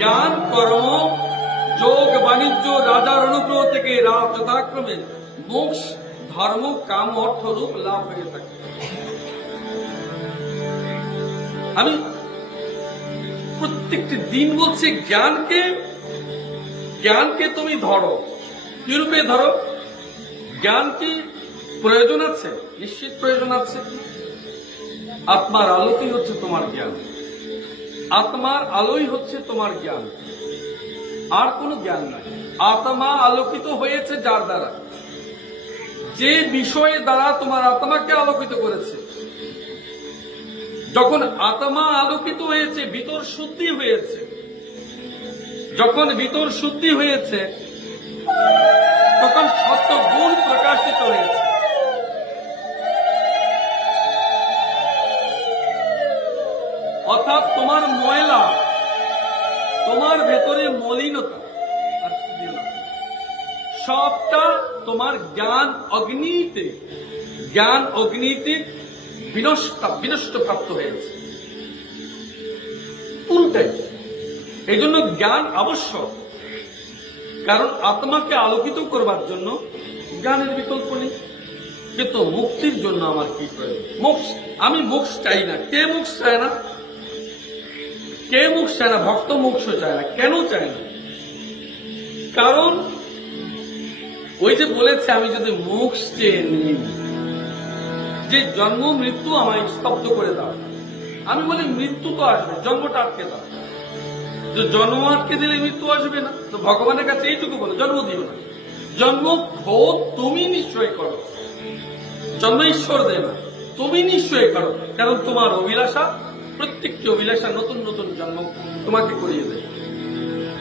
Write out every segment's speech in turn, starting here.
জ্ঞান, কর্ম, যোগ, বাণিজ্য, রাজার অনুগ্রহ থেকে যথাক্রমে মোক্ষ, ধর্ম, কাম, অর্থ রূপ লাভ হয়ে থাকে। আমি প্রত্যেকটি দিন বলছি জ্ঞানকে তুমি ধরো। কিরূপে ধরো? জ্ঞান কি প্রয়োজন আছে? নিশ্চিত প্রয়োজন আছে। আত্মার আলোকই হচ্ছে তোমার জ্ঞান। আত্মার আলোই হচ্ছে তোমার জ্ঞান, আর কোনো জ্ঞান নাই। আত্মা আলোকিত হয়েছে যার দ্বারা, যে বিষয়ের দ্বারা তোমার আত্মাকে আলোকিত করেছে। যখন আত্মা আলোকিত হয়েছে, ভিতর শুদ্ধি হয়েছে, যখন ভিতর শুদ্ধি হয়েছে, তখন সত্য গুণ প্রকাশিত হয়েছে। অর্থাৎ তোমার ময়লা, তোমার ভেতরে মলিনতা আর সবটা তোমার জ্ঞান অগ্নিতে বিনষ্ট প্রাপ্ত হয়েছে পুরোটাই। এই জন্য জ্ঞান আবশ্যক, কারণ আত্মাকে আলোকিত করবার জন্য জ্ঞানের বিকল্প নেই। কিন্তু মুক্তির জন্য আমার কি প্রয়োজন? মোক্ষ। আমি মোক্ষ চাই না। কে মোক্ষ চায় না? কে মোক্ষ চায় না? ভক্ত মোক্ষ চায় না। কেন চায় না? কারণ ওই যে বলেছে, আমি যদি মোক্ষ চেয়ে নিই, যে জন্ম মৃত্যু আমায় স্তব্ধ করে দাও। আমি বলি মৃত্যু তো আসবে, জন্মটা আটকে দাও। তো জন্ম আটকে দিলে মৃত্যু আসবে না। তো ভগবানের কাছে এইটুকু বলো, জন্ম দিও না। জন্ম খোদ তুমি নিশ্চয় করো, জন্ম ঈশ্বর দেয় না, তুমি নিশ্চয় করো। কারণ তোমার অভিলাষা, প্রত্যেকটি অভিলাষা নতুন নতুন জন্ম তোমাকে করিয়ে দেয়।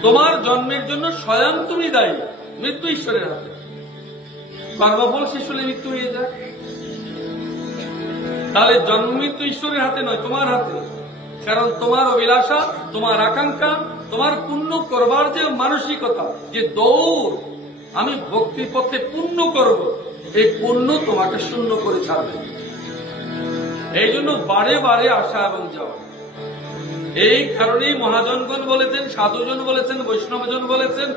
তোমার জন্মের জন্য স্বয়ং তুমি দায়ী। মৃত্যু ঈশ্বরের হাতে। কর্মফল শেষ হলে মৃত্যু হয়ে যায়। তাহলে জন্ম মৃত্যু ঈশ্বরের হাতে নয়, তোমার হাতে। কারণ তোমার অভিলাষা, তোমার আকাঙ্ক্ষা, তোমার পুণ্য করবার যে মানসিকতা, যে দৌড়, আমি ভক্তির পথে পুণ্য করব, এই পুণ্য তোমাকে শূন্য করে ছাড়বে। এই জন্য বারে বারে আসা এবং যাওয়া। এই কারণেই মহাজনগণ বলেছেন, সাধুজন বলেছেন, বৈষ্ণবজন বলেছেন,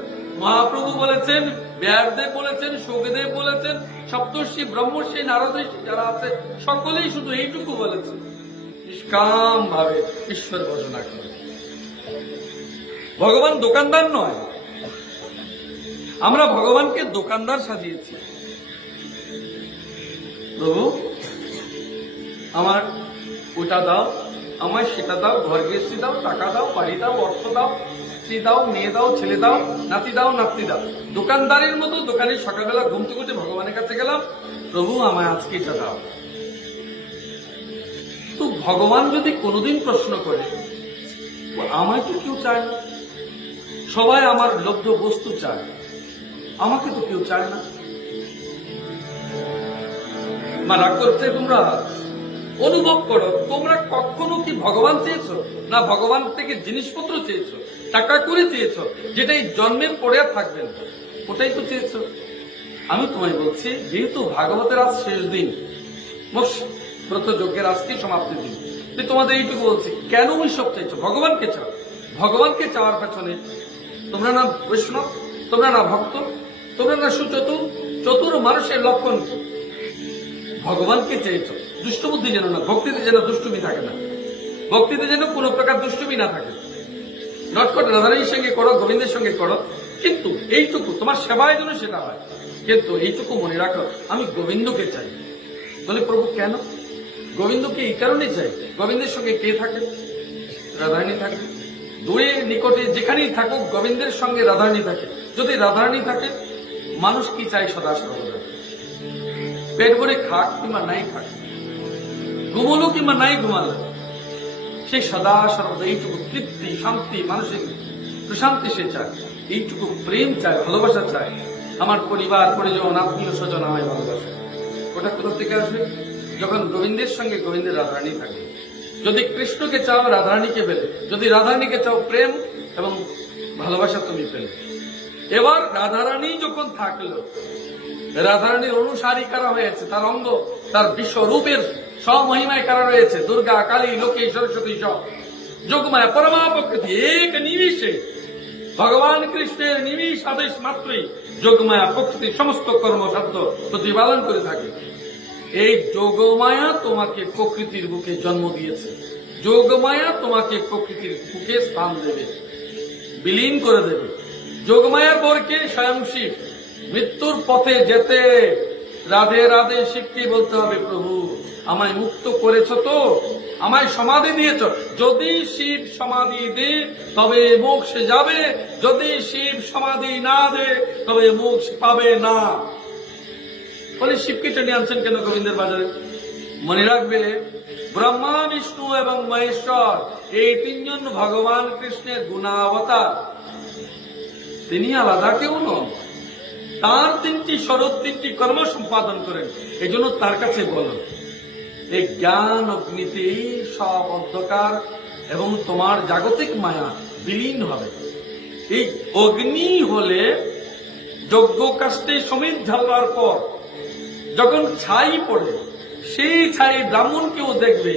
মহাপ্রভু বলেছেন, ব্যাসদেব বলেছেন, সুখদেব বলেছেন, সপ্তর্ষি, ব্রহ্মর্ষি, নারদ ঋষি যারা আছে সকলেই শুধু এইটুকু বলেছেন, নিষ্কাম ভাবে ঈশ্বর ভজনা করে। ভগবান দোকানদার নয়। আমরা ভগবানকে দোকানদার সাজিয়েছি। প্রভু আমার ওটা দাও, আমায় সেটা দাও, ঘর গৃহস্থী দাও, টাকা দাও, বাড়ি দাও, অর্থ দাও, স্ত্রী দাও, মেয়ে দাও, ছেলে দাও, নাতি দাও, নাতনি দাও। দোকানদারের মতো দোকানে সকালবেলা ঘুম থেকে উঠে ভগবানের কাছে গেলাম, প্রভু আমায় আজকে এটা দাও। তো ভগবান যদি কোনোদিন প্রশ্ন করে, আমায় তো কেউ চায় না, সবাই আমার লব্ধ বস্তু চায়, আমাকে তো কেউ চায় না। মা রাগ করছে? তোমরা অনুভব করো, তোমরা কখনো কি ভগবান চেয়েছো? না ভগবান থেকে জিনিসপত্র চেয়েছো, টাকা করে চেয়েছো, যেটাই জন্মের পরে আর থাকবে না, ওটাই তো চেয়েছো। আমি তোমায় বলছি, যেহেতু ভাগবতের আজ শেষ দিন, ব্রত যজ্ঞের আজকেই সমাপ্তির দিন, তোমাদের এইটুকু বলছি, কেন ওই সব চাইছো? ভগবানকে চাও। ভগবানকে চাওয়ার পেছনে তোমরা না বৈষ্ণব, তোমরা না ভক্ত, তোমরা না চতুর মানুষের লক্ষণ কি? ভগবানকে চেয়েছো। দুষ্টবুদ্ধি যেন না, ভক্তিতে যেন দুষ্টুমি থাকে না, ভক্তিতে যেন কোনো প্রকার দুষ্টুমি না থাকে। নটকট রাধারানীর সঙ্গে করো, গোবিন্দের সঙ্গে করো, কিন্তু এইটুকু তোমার সেবায় যেন সেটা হয়। কিন্তু এইটুকু মনে রাখো, আমি গোবিন্দকে চাই। বলে প্রভু কেন? গোবিন্দকে এই কারণে চাই, গোবিন্দের সঙ্গে কে থাকে? রাধারানী থাকে। দূরে নিকটে যেখানেই থাকুক, গোবিন্দের সঙ্গে রাধারানী থাকে। যদি রাধারানী থাকে, মানুষ কি চাই? সদা সর্বদা পেট ভরে খাক কিংবা নাই খাক, ঘুমলো কিংবা নাই ঘুমালো, সে সদা সর্বদা এইটুকু তৃপ্তি, শান্তি, মানসিক প্রশান্তি সে চায়। এইটুকু প্রেম চায়, ভালোবাসা চায়। আমার পরিবার, পরিজন, আত্মীয় স্বজন আমায় ভালোবাসে। ওটা কোথা থেকে আসবে? যখন গোবিন্দের সঙ্গে গোবিন্দের রাধারানী থাকে। যদি কৃষ্ণকে চাও, রাধারানীকে পেলে। যদি রাধারানীকে চাও, প্রেম এবং ভালোবাসা তুমি পেলে। এবার রাধারানী যখন থাকলো, রাধারানীর অনুসারী কারা হয়েছে? তার অঙ্গ, তার বিশ্বরূপের স্বমহিমায় কারা রয়েছে? দুর্গা, কালী, লক্ষ্মী, সরস্বতী সব। যোগমায়া পরমা প্রকৃতি এক নিমিষে ভগবান কৃষ্ণের নিমিষ আদেশ মাত্রই যোগমায়া প্রকৃতির সমস্ত কর্মসাধ্য প্রতিপালন করে থাকে। এই যোগমায়া তোমাকে প্রকৃতির বুকে জন্ম দিয়েছে। যোগমায়া তোমাকে প্রকৃতির বুকে স্থান দেবে, বিলীন করে দেবে। যোগমায়ার বরকে স্বয়ং শিব। মৃত্যুর পথে যেতে রাধে রাধে শিবকে বলতে হবে, প্রভু আমায় মুক্ত করেছ তো, আমায় সমাধি দিয়েছ। যদি শিব সমাধি দে তবে মোক্ষে যাবে, যদি শিব সমাধি না দে তবে মোক্ষ পাবে না। বলে শিবকে টেনে আনছেন কেন গোবিন্দের বাজারে? মনে রাখবে, ব্রহ্মা বিষ্ণু এবং মহেশ্বর এই তিনজন ভগবান কৃষ্ণের গুণাবতার। তিনি আলাদা কেউ নন। তার তিনটি স্বরূপ, তিনটি কর্ম সম্পাদন করেন। এই জন্য তার কাছে বলো, এই জ্ঞান অগ্নিতেই সব অন্ধকার এবং তোমার জাগতিক মায়া বিলীন হবে। এই অগ্নি হলে যজ্ঞ কাষ্টে সমিত ঢালবার পর যখন ছাই পড়ে, সেই ছাই ব্রাহ্মণকেও দেখবে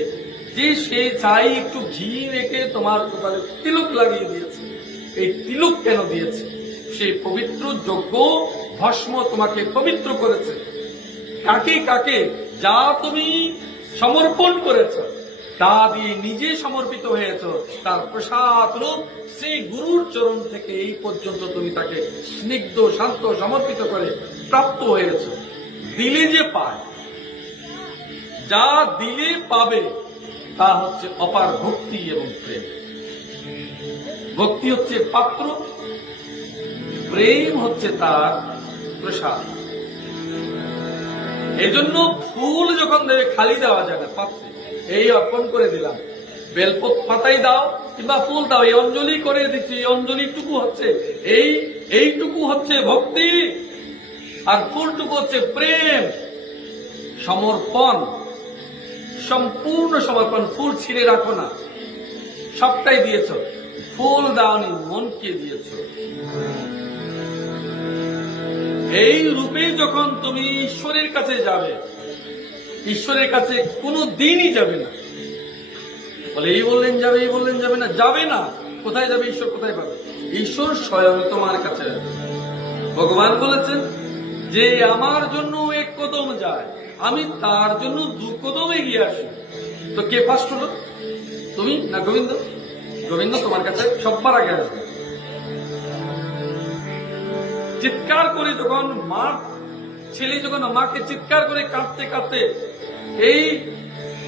যে সেই ছাই একটু ঘি রেখে তোমার কপালে তিলক লাগিয়ে দিয়েছে। এই তিলক কেন দিয়েছে? সেই পবিত্র যজ্ঞ ভস্ম তোমাকে পবিত্র করেছে। কাকে কাকে যা তুমি সমর্পণ করেছ, তা দিয়ে নিজে সমর্পিত হয়েছ, তার প্রসাদ রূপ সেই গুরুর চরণ থেকে এই পর্যন্ত তুমি তাকে স্নিগ্ধ শান্ত সমর্পিত করে প্রাপ্ত হয়েছ। দিলে যে পায়, যা দিলে পাবে, তা হচ্ছে অপার ভক্তি এবং প্রেম। ভক্তি হচ্ছে পাত্র, প্রেম হচ্ছে তার প্রসাদ। এই জন্য ফুল যখন দেবে খালি দেওয়া যায় না পাত্রে। এই অর্পণ করে দিলাম, বেলপত পাতাই দাও কিংবা ফুল দাও, এই অঞ্জলি করে দিচ্ছি। এই অঞ্জলিটুকু হচ্ছে এইটুকু হচ্ছে ভক্তি, আর ফুলটুকু হচ্ছে প্রেম, সমর্পণ, সম্পূর্ণ সমর্পণ। ফুল ছিঁড়ে রাখো না, সবটাই দিয়েছ। ফুল দাওনি, মনকে দিয়েছ। এই রূপে যখন তুমি ঈশ্বরের কাছে যাবে, ঈশ্বরের কাছে কোনো দিনই যাবে না। বলে এই বললেন যাবে, এই বললেন যাবে না, যাবে না। কোথায় যাবে ঈশ্বর? কোথায় পাবে? ঈশ্বর স্বয়ং তোমার কাছে যাবে। ভগবান বলেছেন যে আমার জন্য এক কদম যায়, আমি তার জন্য 2 কদম এগিয়ে আসি। তো কে ফার্স্ট হলো? তুমি না গোবিন্দ? গোবিন্দ তোমার কাছে সবার আগে আসবে। চিৎকার করে যখন মা, ছেলে যখন মাকে চিৎকার করে কাঁদতে কাঁদতে এই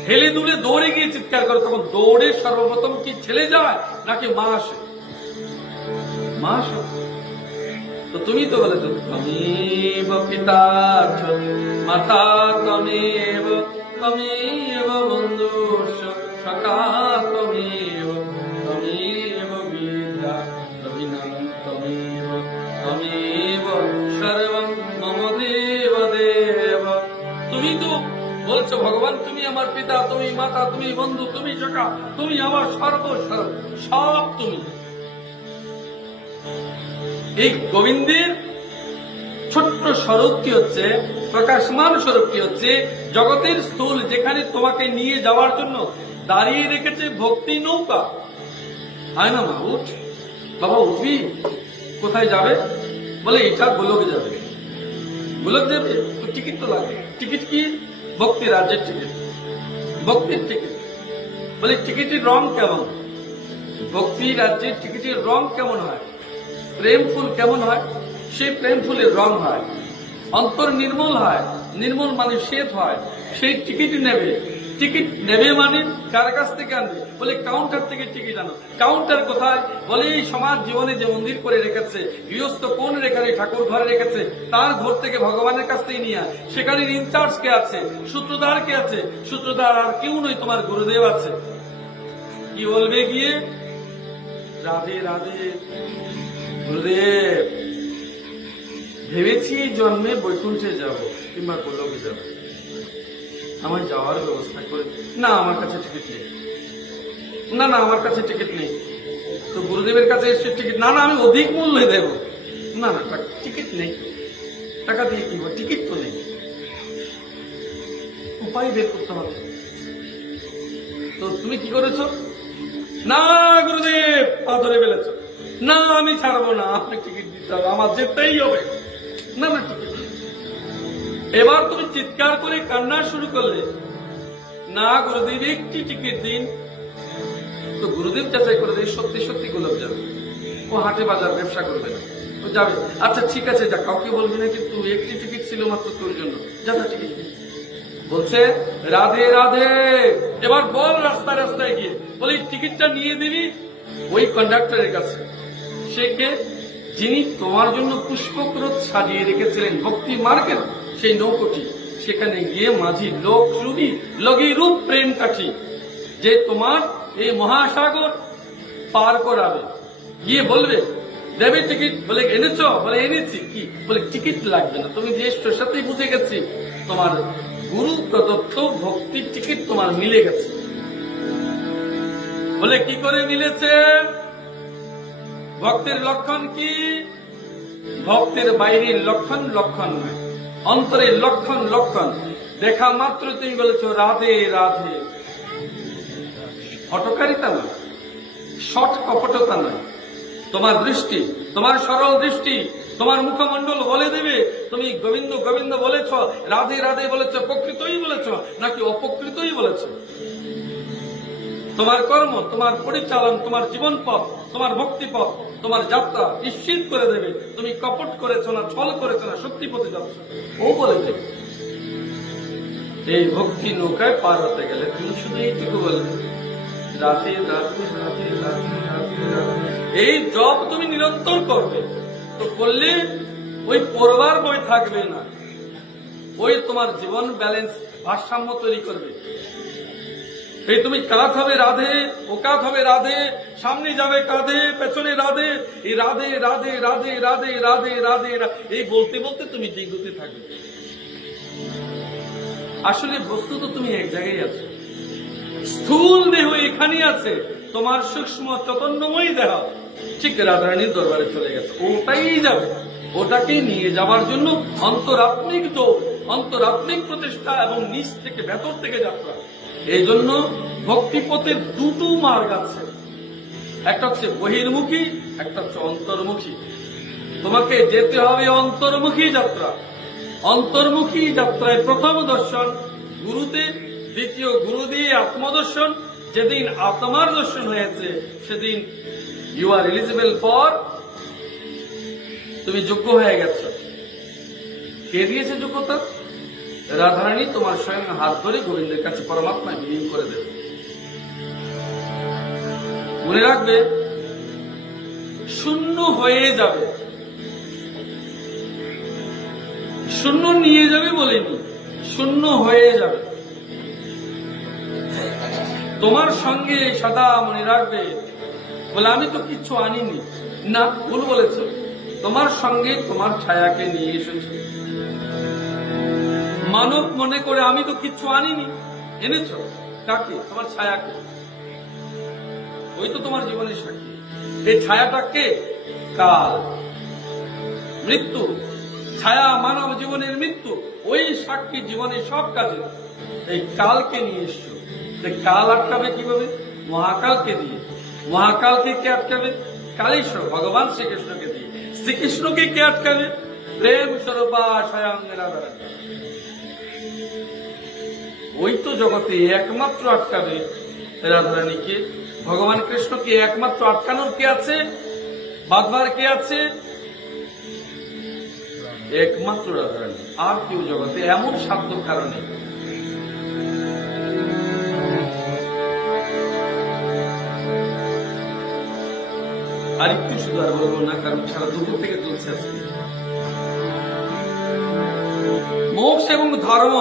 হেলে দুলে দৌড়ে গিয়ে চিৎকার করে, তখন দৌড়ে সর্বপ্রথম কি ছেলে যায় নাকি মা আসে? মা আসে। তো তুমি তো বলেছ, তমেব পিতা মাতা তমেব, তমেব বন্ধু সখা তমেব, তমেব বিদ্যা তমিনাম তমেব, তমেব সর্বং মম দেব দেব। তুমি তো বলছো ভগবান, তুমি আমার পিতা, তুমি মাতা, তুমি বন্ধু, তুমি সখা, তুমি আমার সর্বস্বরূপ, সব তুমি। এই গোবিন্দের ছোট্ট স্বরূপটি হচ্ছে, প্রকাশমান স্বরূপটি হচ্ছে জগতের স্থূল, যেখানে তোমাকে নিয়ে যাওয়ার জন্য দাঁড়িয়ে রেখেছে ভক্তি নৌকা। হয় না মা, উঠ বাবা, উঠবি। কোথায় যাবে? বলে এটা গোলকে যাবে। গোলক যাবে তো টিকিট তো লাগে। টিকিট কি? ভক্তি রাজ্যের টিকিট, ভক্তির টিকিট। বলে টিকিটের রং কেমন? ভক্তি রাজ্যের টিকিটের রং কেমন হয়? প্রেম ফুল কেমন হয়? সেই প্রেম ফুলের রং হয়, অন্তর নির্মল হয়। নির্মল মানে শ্বেত হয়। সেই টিকিট নেবে। টিকিট নেবে মানে কার কাছ থেকে আনবে? বলে কাউন্টার থেকে টিকিট আনো। কাউন্টার কোথায়? বলে এই সমাজ জীবনে যে মন্দির করে রেখেছে, গৃহস্থ কোন রেখারে ঠাকুর ঘরে রেখেছে, তার ঘর থেকে ভগবানের কাছ থেকে নিয়ে। সেখানে ইনচার্জ কে আছে? সূত্রধার কে আছে? সূত্রধার আর কেউ নয়, তোমার গুরুদেব আছে। কি বলবে গিয়ে? রাধে রাধে গুরুদেব, ভেবেছি জন্মে বৈকুণ্ঠে যাব কিংবা গোলকে যাব, আমার যাওয়ার ব্যবস্থা করে। না আমার কাছে টিকিট নেই, না না আমার কাছে টিকিট নেই। তো গুরুদেবের কাছে এসে টিকিট, না না আমি অধিক মূল্যে দেব, না না টিকিট নেই। টাকা দিয়ে কি হবে? টিকিট তো নেই। উপায় বের করতে হবে। তো তুমি কি করেছো? না গুরুদেব, পা ধরে ফেলেছ, না আমি ছাড়বো না, আপনি টিকিট দিতে হবে, আমার যেতেই হবে, না না টিকিট। এবার তুমি চিৎকার করে কান্না শুরু করলে, না গুরুদেব একটি টিকিট দিন। তো গুরুদেব যাচাই করে দেয় সত্যি সত্যি গোলাপ যাবে, ও হাটে বাজার ব্যবসা করবে না, ও যাবে। আচ্ছা ঠিক আছে, যা, কাউকে বলবি না, কিন্তু একটি টিকিট ছিল মাত্র তোর জন্য, যা টিকিট দিন। বলছে রাধে রাধে। এবার বল রাস্তায় রাস্তায় গিয়ে, বলে টিকিটটা নিয়ে দিবি ওই কন্ডাক্টরের কাছে। সে কে? যিনি তোমার জন্য পুষ্পক্রোধ সাজিয়ে রেখেছিলেন ভক্তি মার্গের সেই নৌকোটি। সেখানে গিয়ে মাঝি লোক রূপী লগি রূপ প্রেম কাঠি, যে তোমার এই মহাসাগর পার করাবে, গিয়ে বলবে দেবে টিকিট। বলে এনেছ? বলে এনেছি। কি? বলে টিকিট লাগবে না, তুমি যে সাথেই বুঝে গেছি তোমার গুরু প্রদত্ত ভক্তির টিকিট তোমার মিলে গেছে। বলে কি করে মিলেছে? ভক্তের লক্ষণ কি? ভক্তের বাইরের লক্ষণ লক্ষণ নয়, অন্তরের লক্ষণ লক্ষণ। দেখা মাত্র তুমি বলেছো রাধে রাধে, হটকারিতা নয়, শট কপটতা নয়, তোমার দৃষ্টি, তোমার সরল দৃষ্টি, তোমার মুখমণ্ডল বলে দেবে তুমি গোবিন্দ গোবিন্দ বলেছ, রাধে রাধে বলেছ, প্রকৃতই বলেছ নাকি অপকৃতই বলেছ। তোমার কর্ম, তোমার পরিচালন, তোমার জীবন পথ, তোমার ভক্তি পথ, তোমার যাত্রা নিশ্চিত করে দেবে তুমি কপট করেছ না, ছল করেছ না, সত্যি পথে যাচ্ছ। ও বলে দেবে। এই ভক্তি নৌকায় পার হতে গেলে তুমি শুধু এইটুকু বলবে রাধে রাধে রাধে রাধে রাধে রাধে। এই জপ তুমি নিরন্তর করবে, তো করলে ওই পড়বার বই থাকবে না, ওই তোমার জীবন ব্যালেন্স ভারসাম্য তৈরি করবে। এই তুমি কাঁধ হবে রাধে, ও কাঁধ হবে রাধে, সামনে যাবে কাঁধে, পেছনে রাধে, এই রাধে রাধে রাধে রাধে রাধে রাধে, এই বলতে বলতে তুমি ডিগুতে থাকবে। আসলে বস্তু তো তুমি এক জায়গায় আছো, স্থূল দেহ এখানেই আছে, তোমার সূক্ষ্ম চৈতন্যময় দেহ ঠিক রাধারানীর দরবারে চলে গেছে, ওটাই যাবে। ওটাকে নিয়ে যাবার জন্য অন্তরাত্মিক যোগ, অন্তরাত্মিক প্রচেষ্টা এবং নিচ থেকে ভেতর থেকে যাত্রা। এই জন্য ভক্তিপথের দুটো মার্গ আছে, একটা হচ্ছে বহির্মুখী, একটা হচ্ছে অন্তর্মুখী। তোমাকে যেতে হবে অন্তর্মুখী যাত্রা। অন্তর্মুখী যাত্রায় প্রথম দর্শন গুরুতে, দ্বিতীয় গুরু দিয়ে আত্মদর্শন। যেদিন আত্মার দর্শন হয়েছে সেদিন ইউ আর এলিজিবল ফর, তুমি যোগ্য হয়ে গেছো। কে দিয়েছে যোগ্যতা? রাধারানী তোমার স্বয়ং হাত ধরে গোবিন্দের কাছে পরমাত্মায় বিলীন করে দেবে। মনে রাখবে, শূন্য হয়ে যাবে, শূন্য নিয়ে যাবে বলেনি, শূন্য হয়ে যাবে। তোমার সঙ্গে সদা মনে রাখবে, বলে আমি তো কিচ্ছু আনিনি, না ভুল বলেছ, তোমার সঙ্গে তোমার ছায়াকে নিয়ে এসেছ। মানব মনে করে আমি তো কিচ্ছু আনিনি, এনেছ কাকে? তোমার ছায়াকে। ওই তো তোমার জীবনের সাক্ষী। এই ছায়াটা কে? কাল, মৃত্যু। ছায়া মানব জীবনের মৃত্যু, ওই সাক্ষী জীবনের সব কাজে। এই কালকে নিয়ে এসছো। কাল আটকাবে কিভাবে? মহাকালকে দিয়ে। মহাকালকে কে আটকাবে? কালেশ্বর ভগবান শ্রীকৃষ্ণকে দিয়ে। শ্রীকৃষ্ণকে কে আটকাবে? প্রেম স্বরূপা স্বয়ং রাধারানী। ওই তো জগতে একমাত্র আটকাবে রাধারানীকে, ভগবান কৃষ্ণকে একমাত্র আটকানোর কে আছে? বাঁধবার কে আছে? একমাত্র রাধারানী, আর কেউ জগতে এমন সাধ্য কারণে। আর একটু শুধু আর বলবো না, কারণ সারা দুপুর থেকে চলছে আজকে। মোক্ষ এবং ধর্ম,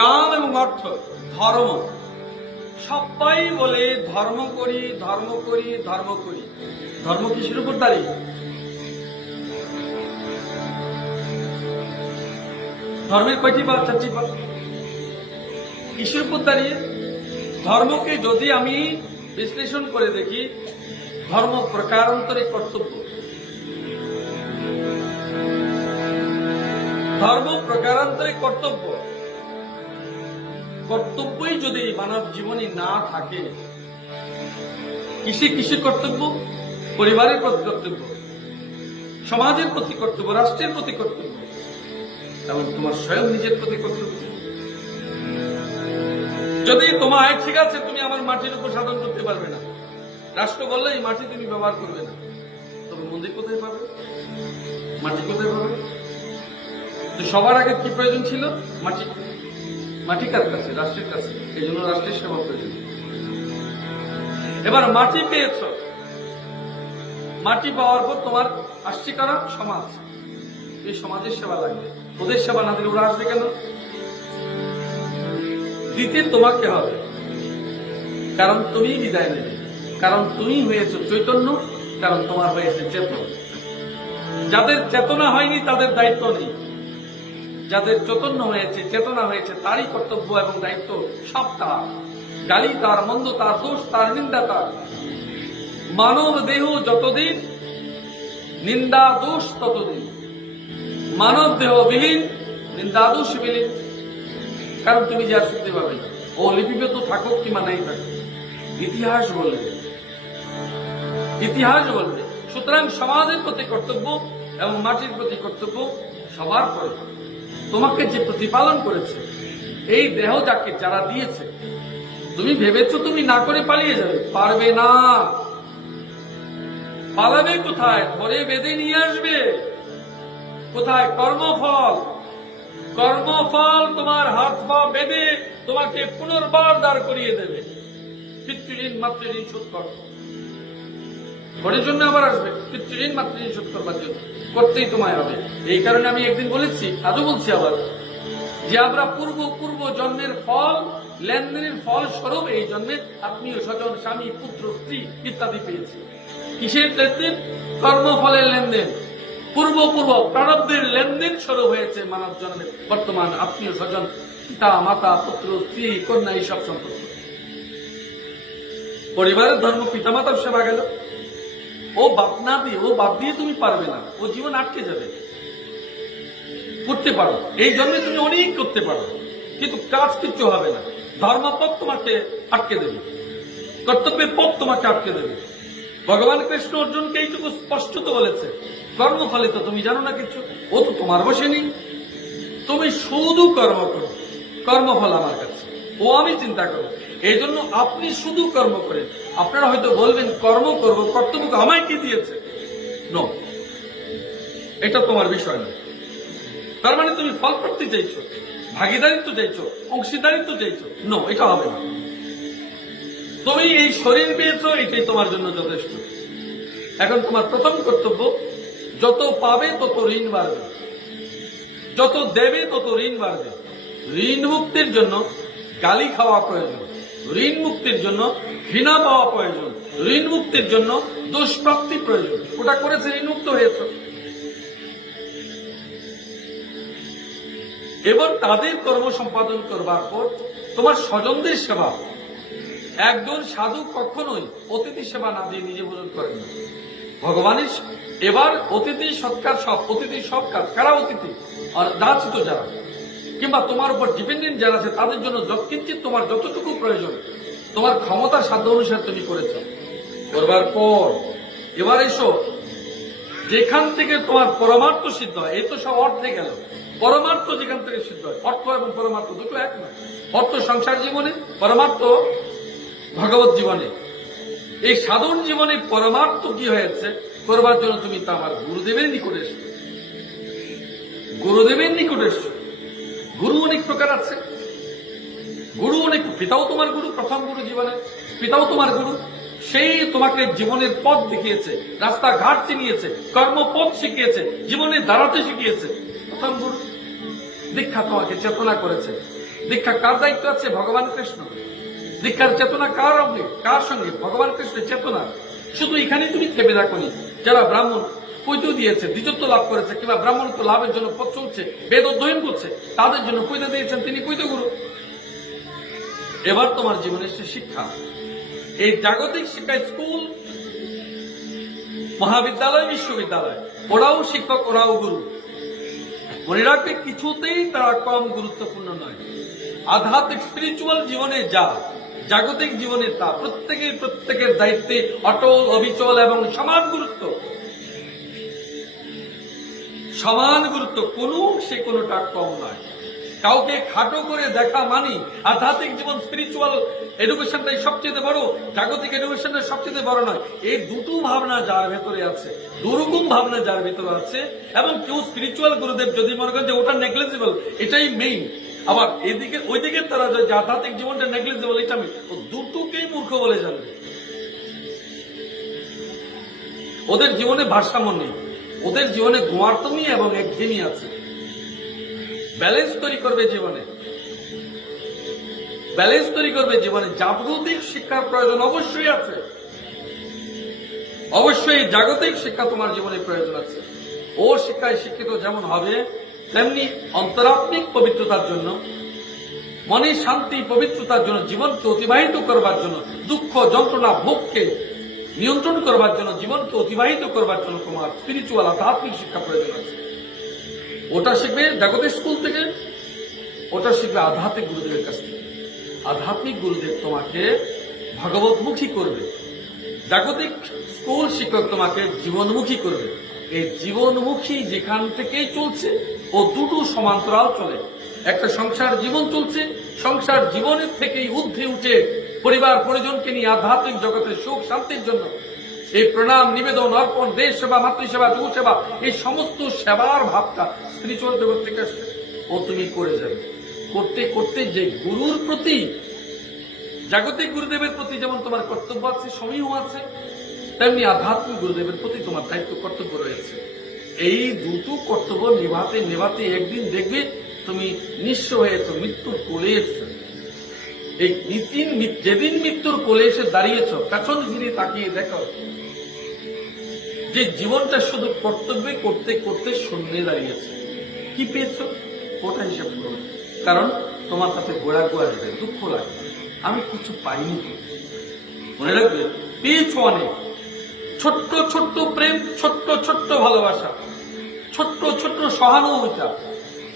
কাম এবং অর্থ, ধর্ম। সবাই বলে ধর্ম করি ধর্ম করি ধর্ম করি। ধর্ম কিসের উপর দাঁড়িয়ে? ধর্মের কয়টি পাল, চারটি পাল। কিসের উপর দাঁড়িয়ে? ধর্মকে যদি আমি বিশ্লেষণ করে দেখি, ধর্ম প্রকারান্তরে কর্তব্য। ধর্ম প্রকারান্তরে কর্তব্য। কর্তব্যই যদি মানব জীবনে না থাকে কিসে কিসে কর্তব্য? পরিবারের প্রতি কর্তব্য, সমাজের প্রতি কর্তব্য, রাষ্ট্রের প্রতি কর্তব্য, এবং তোমার স্বয়ং নিজের প্রতি কর্তব্য। যদি তোমার ঠিক আছে তুমি আমার মাটির উপর সাধন করতে পারবে না, রাষ্ট্র বললে এই মাটি তুমি ব্যবহার করবে না, তবে মন্দির কোথায় পাবে? মাটি কোথায় পাবে? তো সবার আগে কি প্রয়োজন ছিল? মাটি। মাটি কার কাছে? রাষ্ট্রের কাছে। এই জন্য রাষ্ট্রের সেবা প্রয়োজন। এবার মাটি পেয়েছ, মাটি পাওয়ার পর তোমার আসছে কারা? সমাজ। এই সমাজের সেবা লাগবে। ওদের সেবা না দিলে ওরা আসবে কেন? দিতে তোমাকে হবে, কারণ তুমি বিদায় নেবে, কারণ তুমি হয়েছ চৈতন্য, কারণ তোমার হয়েছে চেতন। যাদের চেতনা হয়নি তাদের দায়িত্ব নেই, যাদের চৈতন্য হয়েছে, চেতনা হয়েছে, তারই কর্তব্য এবং দায়িত্ব সব তার। গালি তার, মন্দ তার, দোষ তার, নিন্দা তার। মানব দেহ যতদিন, নিন্দা দোষ ততদিন। মানব দেহ বিহীন, নিন্দা দোষ বিলীন। কারণ তুমি যা শুনতে পাবে না, ও লিপিবদ্ধ থাকুক কিংবা নাই থাকুক, ইতিহাস বলবে, ইতিহাস বলবে। সুতরাং সমাজের প্রতি কর্তব্য এবং মাটির প্রতি কর্তব্য সবার পরে। তোমাকে যে প্রতিপালন করেছে, এই দেহ যাকে যারা দিয়েছে, তুমি ভেবেছো তুমি না করে পালিয়ে যাবে, পারবে না। পালাবে কোথায়? ধরে বেঁধে নিয়ে আসবে। কোথায়? কর্মফল। কর্মফল তোমার হাত পা বেঁধে তোমাকে পুনর্বার দাঁড় করিয়ে দেবে। পিতৃঋণ মাতৃঋণ শোধ কর, ঘরের জন্য আবার আসবে। পিতৃঋণ মাতৃঋণ শোধ করবার জন্য করতেই তোমায় হবে। এই কারণে আমি একদিন বলেছি, আজও বলছি আবার, যে আমরা পূর্ব জন্মের ফল, লেনদেনের ফল স্বরূপ এই জন্মে আত্মীয় স্বজন, স্বামী, পুত্র, স্ত্রী ইত্যাদি পেয়েছি। কিসের লেনদেন? কর্মফলের লেনদেন। পূর্ব প্রারব্ধের লেনদেন স্বরূপ হয়েছে মানব জন্মের বর্তমান আত্মীয় স্বজন, পিতা, মাতা, পুত্র, স্ত্রী, কন্যা, এইসব সম্পর্ক। পরিবারের ধর্ম, পিতা মাতার সেবা গেল। ও বাদ না দিয়ে, ও বাদ দিয়ে তুমি পারবে না, ও জীবন আটকে যাবে। করতে পারো, এই জন্মে তুমি অনেক করতে পারো, কিন্তু কাজ কিচ্ছু হবে না। ধর্মপথ তোমাকে আটকে দেবে, কর্তব্যের পথ তোমাকে আটকে দেবে। ভগবান কৃষ্ণ অর্জুনকে এইটুকু স্পষ্টত বলেছে, কর্মফলিত তুমি জানো না কিছু, ও তো তোমার বসে নেই, তুমি শুধু কর্ম করো, কর্মফল আমার কাছে, ও আমি চিন্তা করো। এই জন্য আপনি শুধু কর্ম করেন। আপনারা হয়তো বলবেন কর্ম করবো, কর্তব্য আমায় কি দিয়েছে? নো, এটা তোমার বিষয় না। তার মানে তুমি ফল প্রাপ্তি চাইছো, ভাগিদারিত্ব চাইছো, অংশীদারিত্ব চাইছো। নো, এটা হবে না। তুমি এই শরীর পেয়েছো, এটাই তোমার জন্য যথেষ্ট। এখন তোমার প্রথম কর্তব্য, যত পাবে তত ঋণ বাড়বে, যত দেবে তত ঋণ বাড়বে। ঋণ মুক্তির জন্য গালি খাওয়া প্রয়োজন, ঋণ মুক্তির জন্য ঘৃণা পাওয়া প্রয়োজন, ঋণ মুক্তির জন্য দুষ্প্রাপ্তি প্রয়োজন। ওটা করেছে, ঋণ মুক্ত হয়েছে। এবার তাদের কর্ম সম্পাদন করবার পর তোমার স্বজনদের সেবা। একজন সাধু কখনোই অতিথি সেবা না দিয়ে নিজে ভোজন করেন না। ভগবানের এবার অতিথি সৎকার, সব অতিথি সব কাজ। কারা অতিথি? আর যাচিত যারা, কিংবা তোমার উপর ডিপেন্ডেন্ট যারা আছে, তাদের জন্য যৎকিঞ্চিত তোমার যতটুকু প্রয়োজন তোমার ক্ষমতার সাধ্য অনুসারে তুমি করেছ। করবার পর এবার এসো, যেখান থেকে তোমার পরমার্থ সিদ্ধ হয়। এই তো সব অর্থে গেল। পরমার্থ যেখান থেকে সিদ্ধ হয়, অর্থ এবং পরমার্থ দুটো এক নয়। অর্থ সংসার জীবনে, পরমার্থ ভগবত জীবনে। এই সাধারণ জীবনে পরমার্থ কি হয়েছে করবার জন্য তুমি তা আমার গুরুদেবের নিকটে এসছো। গুরুদেবের নিকটে এসছো। গুরু অনেক প্রকার আছে, গুরু অনেক। পিতাও তোমার গুরু, প্রথম গুরু জীবনে পিতাও তোমার গুরু। সেই তোমাকে জীবনের পথ দেখিয়েছে, রাস্তাঘাট চিনিয়েছে, কর্মপথ শিখিয়েছে, জীবনে দাঁড়াতে শিখিয়েছে। প্রথম গুরু। দীক্ষা তোমাকে চেতনা করেছে। দীক্ষা কার দায়িত্ব আছে? ভগবান কৃষ্ণ। দীক্ষার চেতনা কার সঙ্গে? কার সঙ্গে? ভগবান কৃষ্ণের চেতনা। শুধু এখানে তুমি থেমে রাখনি। যারা ব্রাহ্মণ কৈত দিয়েছে, দ্বিজত্ব লাভ করেছে, কিংবা ব্রাহ্মণত্ব লাভের জন্য পথ চলছে, বেদ অধ্যয়ন করছে, তাদের জন্য কৈত দিয়েছেন তিনি কৈত গুরু। এবার তোমার জীবনে এসছে শিক্ষা। এই জাগতিক শিক্ষা, স্কুল, মহাবিদ্যালয়, বিশ্ববিদ্যালয়, ওরাও শিক্ষক, ওরাও গুরু। মনে রাখবে, কিছুতেই তারা কম গুরুত্বপূর্ণ নয়। আধ্যাত্মিক স্পিরিচুয়াল জীবনে যা জাগতিক জীবনে তা প্রত্যেকের দায়িত্বে অটল, অবিচল এবং সমান গুরুত্ব। কোনো সে কোনোটা কম নয়। কাউকে খাটো করে দেখা মানি আধ্যাত্মিক জীবন, স্পিরিচুয়াল এডুকেশনটাই সবচেয়ে বড়, জাগতিক এডুকেশনটা সবচেয়ে বড় নয়। এই দুটো ভাবনা যার ভেতরে আছে, দুরকম ভাবনা যার ভেতরে আছে, এবং কেউ স্পিরিচুয়াল গুরুদেব যদি মনে করেন যে ওটা নেগলেজিবল, এটাই মেইন, আবার এদিকে ওইদিকে তারা যে আধ্যাত্মিক জীবনটা নেগলেজিবল, এটা মেইন, ও দুটোকেই মূর্খ বলে জানবে। ওদের জীবনে ভারসাম্য নেই, ওদের জীবনে গোয়ার্তমি এবং একঘেয়েমি আছে। ব্যালেন্স তৈরি করবে জীবনে, ব্যালেন্স তৈরি করবে জীবনে। জাগতিক শিক্ষার প্রয়োজন অবশ্যই আছে, অবশ্যই জাগতিক শিক্ষা তোমার জীবনে প্রয়োজন আছে। ও শিক্ষায় শিক্ষিত যেমন হবে, তেমনি অন্তরাত্মিক পবিত্রতার জন্য, মনের শান্তি পবিত্রতার জন্য, জীবনকে অতিবাহিত করবার জন্য, দুঃখ যন্ত্রণা ভোগকে নিয়ন্ত্রণ করবার জন্য, জীবনকে অতিবাহিত করবার জন্য তোমার স্পিরিচুয়াল আধ্যাত্মিক শিক্ষা প্রয়োজন আছে। ওটা শিখবে জাগতিক স্কুল থেকে, ওটা শিখবে আধ্যাত্মিক গুরুদেবের কাছ থেকে। আধ্যাত্মিক গুরুদেব তোমাকে ভগবতমুখী করবে, জাগতিক স্কুল শিক্ষক তোমাকে জীবনমুখী করবে। এই জীবনমুখী যেখান থেকেই চলছে, ও দুটো সমান্তরাল চলে। একটা সংসার জীবন চলছে, সংসার জীবনের থেকেই ঊর্ধ্বে উঠে পরিবার পরিজনকে নিয়ে আধ্যাত্মিক জগতের সুখ শান্তির জন্য এই প্রণাম, নিবেদন, অর্পণ, দেশ সেবা, মাতৃসেবা, যুব সেবা, এই সমস্ত সেবার ভাবটা স্পিরিচুয়াল জগৎ থেকে আসছে। ও তুমি করে যাবে, করতে করতে যে গুরুর প্রতি, জাগতিক গুরুদেবের প্রতি যেমন তোমার কর্তব্য আছে, সমীহ আছে, তেমনি আধ্যাত্মিক গুরুদেবের প্রতি তোমার দায়িত্ব, কর্তব্য রয়েছে। এই দুটো কর্তব্য নিভাতে নিভাতে একদিন দেখবে তুমি নিঃস্ব হয়েছ, মৃত্যুর কোলে এসছো। এই যেদিন মৃত্যুর কোলে এসে দাঁড়িয়েছ, পেছন ফিরে তাকিয়ে দেখো যে জীবনটা শুধু কর্তব্য করতে করতে শূন্যে দাঁড়িয়েছে। কি পেয়েছ ওটা হিসাব করো, কারণ তোমার তাতে গোড়া আসবে, দুঃখ লাগবে, আমি কিছু পাইনি। মনে রাখবে পেয়েছ অনেক, ছোট্ট ছোট্ট প্রেম, ছোট্ট ছোট্ট ভালোবাসা, ছোট্ট ছোট্ট সহানুভূতিতা,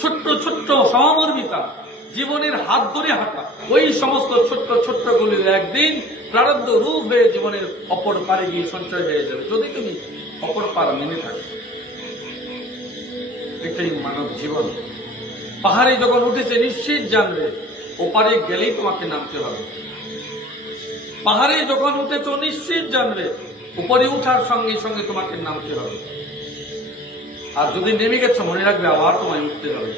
ছোট্ট ছোট্ট সহমর্মিতা, জীবনের হাত ধরে হাঁটা, ওই সমস্ত ছোট্ট ছোট্ট গুলি একদিন প্রারব্ধ রূপ হয়ে জীবনের অপর পারে গিয়ে সঞ্চয় হয়ে যাবে, যদি তুমি অপর পার মেনে থাকো। এটাই মানব জীবন। পাহাড়ে যখন উঠেছে নিশ্চিত জানবে ওপারে গেলেই তোমাকে নামতে হবে। পাহাড়ে যখন উঠেছ নিশ্চিত জানবে উপরে উঠার সঙ্গে সঙ্গে তোমাকে নামতে হবে। আর যদি নেমে গেছো মনে রাখবে আবার তোমায় উঠতে হবে।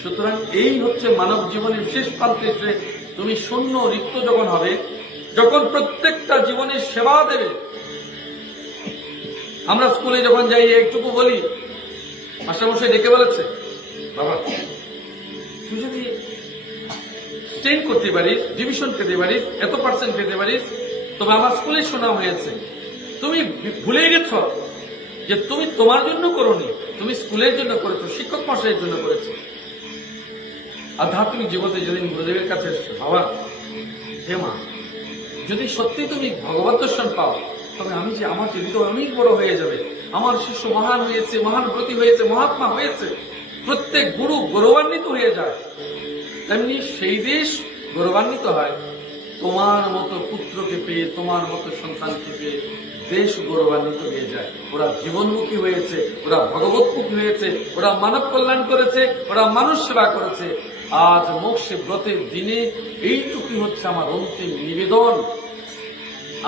সুতরাং এই হচ্ছে মানব জীবনের শেষ প্রান্তে এসে তুমি শূন্য রিক্ত যখন হবে, যখন প্রত্যেকটা জীবনের সেবা দেবে। আমরা স্কুলে যখন যাই একটুকু বলি, মাস্টারমশাই ডেকে বলেছে, বাবা তুই যদি স্টেন করতে পারিস, ডিভিশন পেতে পারিস, এত পার্সেন্ট পেতে পারিস, তবে আমার স্কুলে শোনা হয়েছে তুমি ভুলে গেছ যে তুমি তোমার জন্য করোনি, তুমি স্কুলের জন্য করেছো, শিক্ষক মশাইয়ের জন্য করেছো। আধ্যাত্মিক জীবনে যেদিন গুরুদেবের কাছে এসছো, বাবা হে মা, যদি সত্যি তুমি ভগবত দর্শন পাও, তবে আমি যে আমার হৃদয় অনেক বড় হয়ে যাবে, আমার শিষ্য মহান হয়েছে, মহান প্রতি হয়েছে, মহাত্মা হয়েছে। প্রত্যেক গুরু গৌরবান্বিত হয়ে যায়, তেমনি সেই দেশ গৌরবান্বিত হয়। তোমার মতো পুত্রকে পেয়ে, তোমার মতো সন্তানকে পেয়ে দেশ গৌরবান্বিত হয়ে যায়। ওরা জীবনমুখী হয়েছে, ওরা ভগবতমুখী হয়েছে, ওরা মানব কল্যাণ করেছে, ওরা মানুষ সেবা করেছে। আজ মোক্ষে ব্রতের দিনে এইটুকুই হচ্ছে আমার অন্তিম নিবেদন।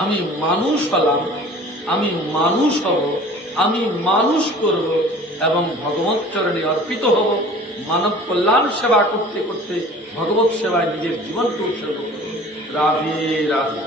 আমি মানুষ হলাম, আমি মানুষ হব, আমি মানুষ করব এবং ভগবত চরণে অর্পিত হব। মানব কল্যাণ সেবা করতে করতে ভগবত সেবায় নিজের জীবনকে উৎসর্গ করব। রাধে রাধে।